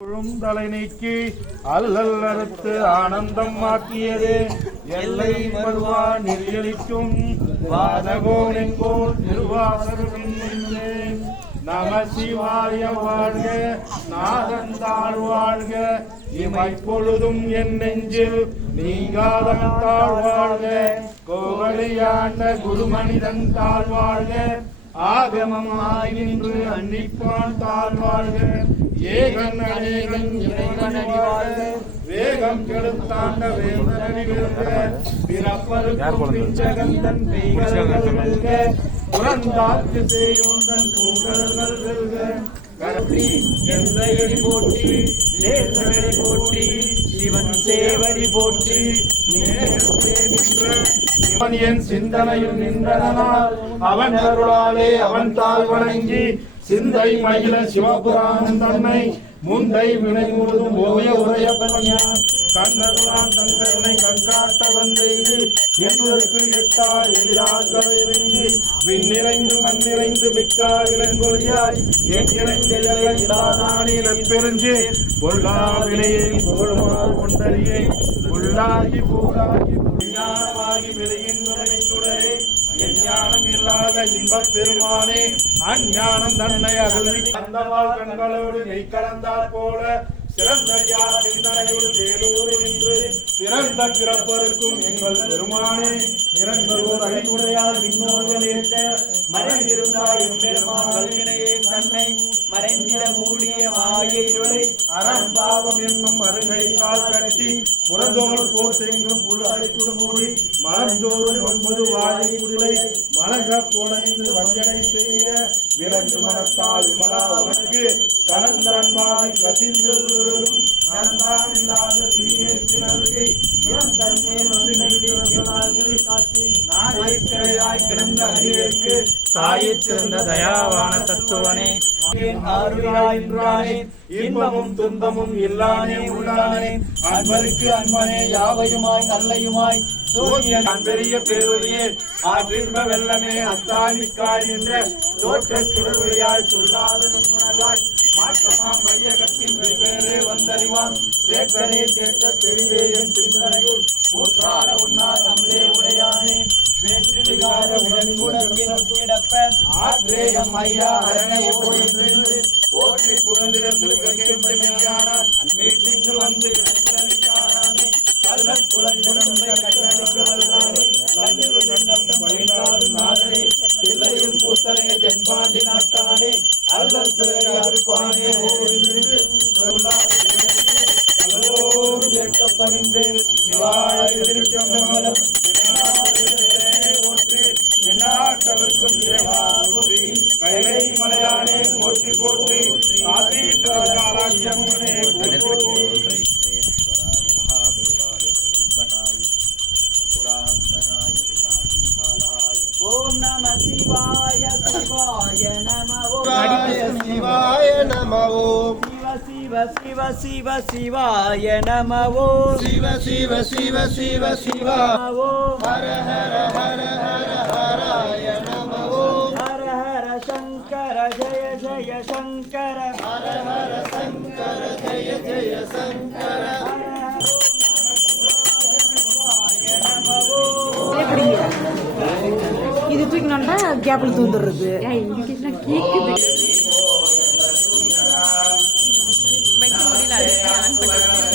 தலை நீக்கி அல்லல் அறுத்து ஆனந்தம் ஆக்கியது எல்லை மறுவா நெறியளிக்கும் வாதகோனெங்கோல் திருவாசகம் நம சிவாய வாழ்க நாதந்தாள் வாழ்க இமைப்பொழுதும் என் நெஞ்சில் நீங்காதன் தாழ் வாழ்க கோவலியாண்ட குருமனிதன் தாழ் வாழ்க ஆகமமாய் நின்று அன்னிப்பான் தாழ் வாழ்க ஏகன் அநேகன் இறைவனடி வாழ்க வேகம் கெடுத்தாண்ட வேந்தனடி விருந்த பிறப்பருக்கும் பிஞ்சகந்தன் பெய்கர்கள் வெல்க புறந்தாக்கு செய்யோந்தன் பூங்கல்கள் வெல்க கரப்பி எந்தையடி போற்றி தேசவடி போற்றி சிவன் சேவடி போற்றி நேரத்தே நின்ற என் சிந்தனையில் நின்றனால் அவன் அருளாலே அவன் தாழ் வணங்கி சிந்தை மகிழ சிவபுராணம் தன்னை முந்தை வினை முழுதும் ஓய உரைய பணியான் கண்ணருளான் தங்கருணை கண்காட்ட வந்தெய்து என்பதற்கு எட்டா எதிராகவே விண்ணிறைந்து மண்ணிறைந்து மிக்கார் இளங்கொழியாய் எங்கிறைந்த பெருஞ்சு பொல்லா வினையை புகழுமாறு கொண்டறியே உள்ளாகி பூராகி புரியானமாகி விளைகின்றனை சுடரே ஞானம் இல்லாத இன்பப் பெருமானே அஞ்ஞானம் தன்னை அகழ்வி கந்தவாள் கண்களோடு நெய் கலந்தால் போல சிறந்த சிந்தனையோடு வேலூர் நின்று பிறந்த பிறப்பருக்கும் எங்கள் பெருமானே நிரந்தரோர் அழிவுடையால் விண்ணோர்கள் ஏற்ற மறைந்திருந்தாய் எம்பெருமான் கல்வினையே தன்னை மறைந்திட மூடிய மாய இருளை அறம்பாவம் என்னும் அருகைக்கால் கட்டி புறந்தோல் போர் செய்யும் புல் அழைத்து மூடி மலர்ந்தோறும் 9 வாழை குடிலை மலக புனைந்து வஞ்சனை செய்ய விலங்கு மனத்தால் விமலா உனக்கு கலந்த அன்பாய் கசிந்து நன்றான் இல்லாத சீர்கிழக்கு இளம் தன்மேல் வந்து காட்டி நாயக்கரையாய் கிடந்த அடியேற்கு தாயைச் சிறந்த தயாவான தத்துவனே இன்பமும் துன்பமும் இல்லானே உள்ளானே அன்பருக்கு அன்பனே யாவையுமாய் நல்லையுமாய் பெரிய பேருடைய ஆற்றின்ப வெள்ளமே அத்தாமிக்காய் என்ற தோற்ற சுடர்வழியாய் சொல்லாத நுண்ணுணர்வாய் மாற்றமாம் வையகத்தின் வெவ்வேறே வந்தறிவான் தேற்றனே தேற்ற தெளிவே என் சிந்தனையுள் ஊற்றாட உண்ணா தம்மே உடையானே நேற்று விகார உடன்கிடப்ப ஆற்றே எம் ஐயா அரணை போற்றி புகழ்ந்திருந்து வீட்டிற்கு வந்து கள்ளப் புலங்குணர்ந்த கட்டளைக்கு வல்லானே இல்லையும் கூத்தனே தென்பாண்டி நாட்டானே அல்லல் பிறகு அறுப்பானே ஏற்கப்பணிந்தேன் சிவாய திருச்சம்பலம் போற்றி எந்நாட்டவர்க்கும் தேவா போற்றி கைலை மலையானே போற்றி போற்றி ஆசீஸ்வரகாராட்சியமுனே போற்றி ஓம் நம சிவாய சிவாய நம சிவாய நம ஓம் சிவ சிவ சிவ சிவாய நம ஓம் சிவ சிவ சிவ சிவ சிவ ஓம் ஹர ஹர ஹர ஹர ஹராய நம ஓம் ஹர ஹர சங்கர ஜய ஜய சங்கர ஹர ஹர சங்கர ஜய ஜய சங்கர இது தூக்கினா கேப்ல தூந்துடுறது வைக்க முடியல